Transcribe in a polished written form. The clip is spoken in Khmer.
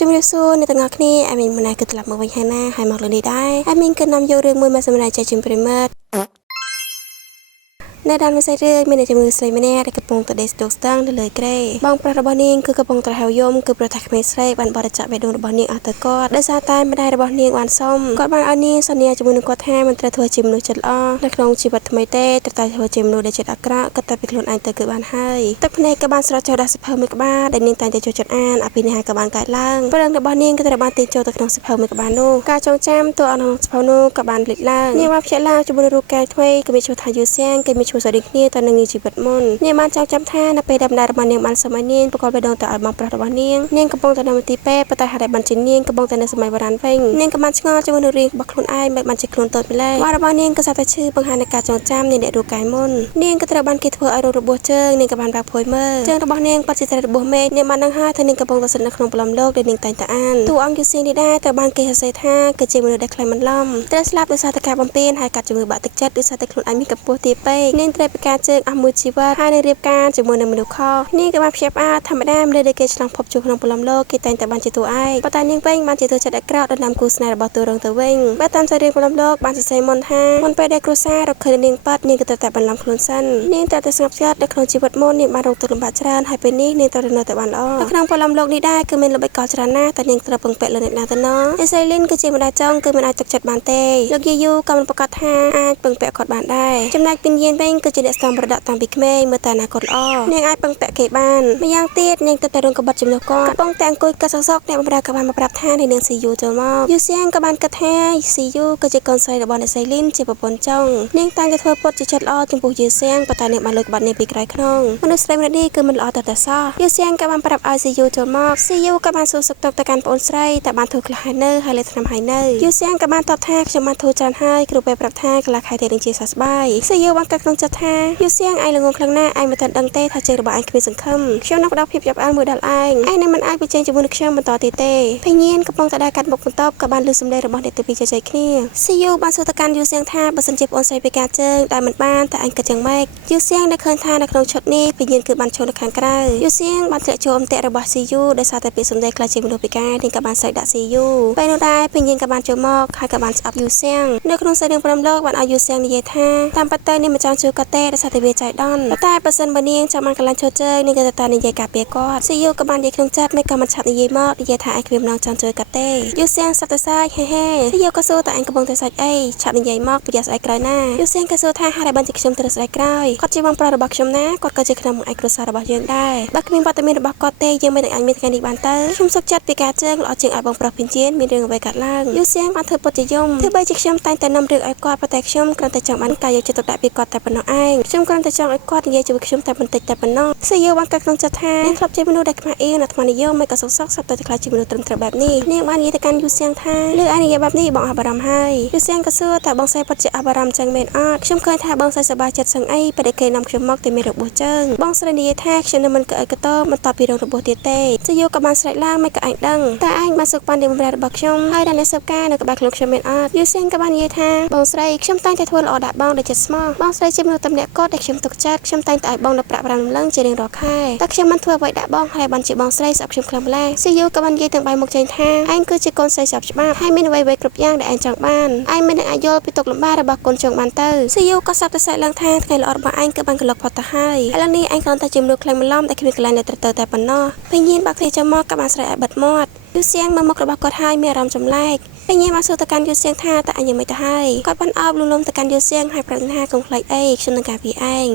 ជំរាបសួរអ្នកទាំងអស់គ្នាអាមីនម្នាក់គឺត្រឡប់មកវិញហើយណាហើយមកលើនេះដែរអាមីនគឺនាំយករឿងមួយមកសម្រាប់ចែកជូនប្រិមត្តនៅតាមវិស័យរឿងមានជំងឺស្រីម្នាក់ដែលកំពុងតែដេកស្ទុកស្តាំងនៅលើក្រែបងប្រុសរបស់នាងគឺកំពុងតែហៅយំគឺប្រថាក្មេងស្រីបានបរិច្ចាគបេះដូងរបស់នាងអស់ទៅគាត់ដោយសារតែម្ដាយរបស់នាងបានសុំគាត់បានឲ្យនាងសន្យាជាមួយនឹងគាត់ថាមិនត្រូវធ្វើជាមនុស្សចិត្តល្អនៅក្នុងជីវិតថ្មីទេត្រូវតែធ្វើជាមនុស្សដែលចិត្តអាក្រក់គាត់តែពីខ្លួនឯងទៅគឺបានហើយទឹកភ្នែកក៏បានស្រក់ចូលដល់សភៅមួយក្បាលដែលនាងតែងតែចូលចិត្តអានអភិនិហ័យក៏បានកើតឡើងព្រឹងរបស់នាងក៏ត្រូវបានទាញចូលទៅក្នុងសភៅមួយក្បាលនោះការចងចាំតួអង្គក្នុងសភៅនោះក៏បានលេចឡើងនាងបានភ្ជាប់ឡើងជាមួយរូបកាយថ្មីគឺមានឈ្មោះថាយូសៀងគឺមានឈ្មោះស្រដៀងគ្នាទៅនឹងជីវិតមុននាងបានចងចាំថានៅពេលដែលម្ដាយរបស់នាងបានសុំឲ្យនាងប្រកបបេះដូងទៅឲ្យបងប្រុសរបស់នាងកំពុងតែនៅមន្ទីរពេទ្យប៉ុន្តែហេតុតែបានជានាងកំពុងតែនៅសម័យបុរាណវិញនាងក៏បានឆ្ងល់ជាមួយនឹងរឿងរបស់ខ្លួនឯងមិនបានជាខ្លួនតូចម្ល៉េះបារបស់នាងក៏សាតែឈឺបង្ហាញនៃការចងចាំនៃអ្នករូបកាយមុននាងក៏ត្រូវបានគេធ្វើឲ្យរងរបួសជើងនាងក៏បានបាក់ភួយមើលជើងរបស់នាងពិតជាត្រូវរបួសមេឃនាងបានដឹងហើយថានាងកំពុងតែស្ថិតនៅក្នុងព្រលឹមលោកដែលនាងតែងតែអានតួអង្គយូសៀងនេះដែរត្រូវបានគេសរសេរថាគឺជាមនុស្សដែលខ្លាំងបន្លំត្រូវស្លាប់ដោយសារតែការបំពេញហើយកាត់ជំងឺបាក់ទឹកចិត្តដោយសារតែខ្លួនឯងមានកម្ពស់ទាបពេកនាងត្រូវពិការជើងអស់មួយជីវិតហើយនៅរៀបការជាមួយនឹងមនុស្សខុសនាងក៏បានព្យាបាលធម្មតាមនុស្សដែលគេឆ្លងភពជួបក្នុងព្រលឹមលោកគេតែងតែបានជាតួឯកប៉ុន្តែនាងវិញបានជាតួចិត្តអាក្រក់ដណ្ដើមគូស្នេហ៍របស់តួរងទៅវិញបើតាមសាររឿងព្រលឹមលោកបានសរសេរមុនថាមុនពេលដែលគ្រួសាររកឃើញនាងប៉ាត់នាងក៏ត្រូវតែបន្លំខ្លួនសិននាងត្រូវតែស្ងប់ស្ងាត់នៅក្នុងជីវិតមុននាងបានរងទុក្ខលំបាកច្រើនហើយពេលនេះនាងត្រូវនៅតែបានល្អនៅក្នុងព្រលឹមលោកនេះដែរគឺមានល្បិចកលច្រើនណាស់តែនាងត្រូវពឹងពាក់លើអ្នកណាទៅណោះអ្នកស្រីលីនគឺជាម្ដាយចង់គឺមិនអាចទុកចិត្តបានទេលោកយាយូក៏មិនប្រកាសថាអាចពឹងពាក់គាត់បានដែរចំណែកពីនយានវិញគឺជាអ្នកស្ទង់ប្រដាក់តាំងពីក្មេងមើលតែអនាគតល្អនាងអាចពឹងពាក់គេបានម្យ៉ាងទៀតនាងទៅតែរងក្បត់ជំនួសគាត់កំពុងតែអង្គុយកាត់សក់ៗអ្នកបម្រើក៏បានមកប្រាប់ថានាងស៊ីយូចូលមកយូសៀងក៏បានគិតថាស៊ីយូគឺជាកូនស្រីរបស់អ្នកស្រីលីនជាប្រពន្ធចុងនាងតែងតែធ្វើពុតជាចិត្តល្អចំពោះយូសៀងប៉ុន្តែនាងបានលួចក្បត់នាងពីក្រោយខ្នងមនុស្សស្រីម្នាក់នេះគឺមិនល្អតែសោះយូសៀងក៏បានប្រាប់ឲ្យស៊ីយូចូលមកស៊ីយូក៏បានសួរសុខទុក្ខទៅកាន់ប្អូនស្រីតែបានធូរខ្លះហើយនៅហើយលេឆ្នាំហើយនៅយូសៀងក៏បានតបថាខ្ញុំបានធូរច្រើនហើយគ្រូពេទ្យប្រាប់ថាកន្លះខែទៀតនឹងជាសះស្បើយស៊ីយូបានកាត់ក្នុងចិត្តថាយូសៀងឯងល្ងងខ្លាំងណាស់ឯងមិនទាន់ដឹងទេថាជើងរបស់ឯងគ្មានសង្ឃឹមខ្ញុំនឹងផ្ដល់ភាពចាប់អានមួយដល់ឯងនឹងមិនអាចបញ្ចេញជាមួយនឹងខ្ញុំបន្តទៀតទេភញៀនកំពុងតែដើរកាត់មុខបន្ទាប់ក៏បានលើសម្លេងរបស់អ្នកទាំងពីរជជែកគ្នាស៊ីយូបានសួរទៅកាន់យូសៀងថាបើសិនជាប្អូនស្រីពិការជើងដែលមិនបានតែអញគិតយ៉ាងម៉េចយូសៀងដែលឃើញថានៅក្នុងឈុតនេះភញៀនគឺបានចូលនៅខាងក្រៅយូសៀងបានធ្លាក់ចូលអន្ទាក់របស់ស៊ីយូដោយសារតែពាក្យសម្ដីខ្លះជាមនុស្សពិការនាងក៏បានសើចដាក់ស៊ីយូពេលនោះដែរភញៀនក៏បានចូលមកហើយក៏បានស្អប់យូសៀងនៅក្នុងសាររឿងព្រមលោកបានឲ្យយូសៀងនិយាយថាតាមពិតទៅនាងមិនចង់ជួបគាត់ទេដោយសារតែវាចៃដន្យតែបើសិនបើនាងចង់បានកន្លងឈុតជើងនាងក៏តែនិយាយការពារគាត់ស៊ីយូក៏បាននិយាយក្នុងចិត្តមិនក៏មិនឆាប់និយាយមកនិយាយថាឯងគ្មានម្ដងចង់ជួយគាត់ទេយូសៀងសត្វទៅសាយហេហេស៊ីយូក៏សួរតែឯងកំពុងតែសាច់អីឆាប់និយាយមកប្រយ័ត្នស្អែកក្រោយណាយូសៀងក៏សួរថាហេតុតែបានជាខ្ញុំត្រូវស្អែកក្រោយគាត់ជាបងប្រុសរបស់ខ្ញុំណាគាត់ក៏ជាក្នុងឯកគ្រួសាររបស់យើងដែរបើគ្មានវត្តមានរបស់គាត់ទេយើងមិនអាចមានថ្ងៃនេះបានទៅខ្ញុំសុខចិត្តពីការជើងល្អជាងឲ្យបងប្រុសភីនជៀនមានរឿងអ្វីកើតឡើងយូសៀងបានធ្វើពុតជាយំទោះបីជាខ្ញុំតែងតែនាំរឿងឲ្យគាត់ប៉ុន្តែខ្ញុំគ្រាន់តែចង់បានការយកចិត្តទុកដាក់ពីគាត់តែប៉ុណ្ណោះឯងខ្ញុំគ្រាន់តែចង់ឲ្យគាត់និយាយជាមួយខ្ញុំតែបន្តិចតែប៉ុណ្ណោះស៊ីយូបានកាត់ក្នុងចិត្តថានាងធ្លាប់ជាមនុស្សដែលខ្មាស់អៀនអាត្មានិយមមិនក៏សុខសប្តាហ៍ទៅខ្លាចជាមនុស្សត្រឹមត្រូវបែបនេះនាងបាននិយាយទៅកាន់យូសៀងថាលើឯងនិយាយបែបនេះបងអស់បារម្ភហើយយូសៀងក៏សួរតើបងស្រីពិតជាអស់បារម្ភចឹងមែនអត់ខ្ញុំឃើញថាបងស្រីសប្បាយចិត្តសឹងអីពេលដែលគេនាំខ្ញុំមកតែមានរបួសជើងបងស្រីនិយាយថាខ្ញុំនឹងមិនក៏អីក៏តមិនតបពីរងរបួសទៀតទេស៊ីយូក៏បានស្រែកឡើងមិនក៏ឯងដឹងតើឯងបានសុខបាននាងបម្រើរបស់ខ្ញុំហើយដល់អ្នកសើបការនៅក្បែរខ្លួនខ្ញុំមែនអត់យូសៀងក៏បាននិយាយថាបងស្រីខ្ញុំតែងតែធ្វើល្អដាក់បងដោយចិត្តស្មោះបងស្រីជាមនុស្សតំណាក់កតដែលខ្ញុំទុកចិត្តខ្ញុំតែងតែឲ្យបងនៅប្រាក់ប្រាំលឹងជារៀងរាល់ខែតែខ្ញុំមិនធ្វើអ្វីដាក់បងហើយបានជាបងស្រីស្អប់ខ្ញុំខ្លាំងម្ល៉េះស៊ីយូក៏បាននិយាយទាំងបែរមុខចេញថាឯងគឺជាកូនស្រីស្អប់ច្បាប់ហើយមានអ្វីៗគ្រប់យ៉ាងដែលឯងចង់បានឯងមិននឹងអាចយល់ពីទុក្ខលំបាករបស់កូនចង់បានទៅស៊ីយូក៏សាប់ទៅសែកឡើងថាថ្ងៃល្អរបស់ឯងគឺបានកន្លុកផុតទៅហើយឥឡូវនេះឯងគ្រាន់តែជាមនុស្សខ្លាំងបន្លំដែលគ្មានកន្លែងនៅត្រូវតែប៉ុណ្ណោះពេលញៀនបាក់គ្នាចូលមកក៏បានស្រែកឲ្យបិទមាត់យូសៀងមើលមុខរបស់គាត់ហើយមានអារម្មណ៍ចម្លែកពេលញៀនបានសួរទៅកាន់យូសៀងថាតើអញយ៉ាងម៉េចទៅហើយគាត់បានអោបលំទៅកាន់យូសៀងហើយប្រាប់ថាកុំខ្លាចអីខ្ញុំនឹងការពារឯង